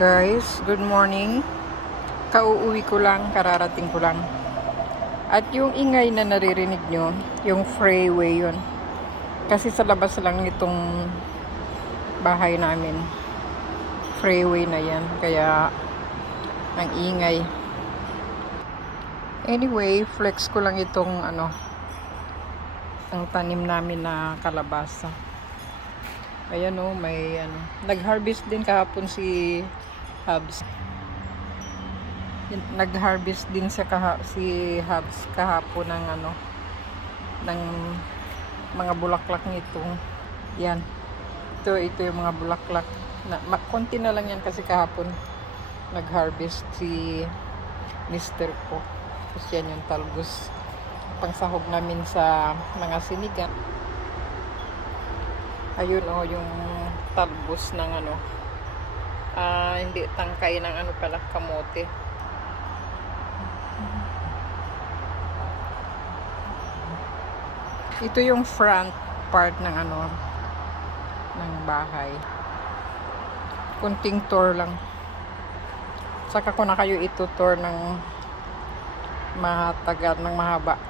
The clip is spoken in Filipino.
Guys, good morning. Kauuwi ko lang, kararating ko lang. At yung ingay na naririnig nyo, yung freeway yun. Kasi sa labas lang itong bahay namin. Freeway na yan, kaya ang ingay. Anyway, flex ko lang itong ang tanim namin na kalabasa. Ayan o, may nag-harvest din kahapon si Habs. Nag-harvest din si Habs kahapon ng ng mga bulaklak nitong yan. Ito yung mga bulaklak. Konti na lang yan kasi kahapon nag-harvest si Mr. ko. Tapos yan yung talbos. Pangsahog namin sa mga sinigang. Ayun yung talbos ng hindi tangkay ng pala, kamote. Ito yung front part ng ng bahay. Kunting tour lang. Saka ko na kayo itutour ng matagal, ng mahaba.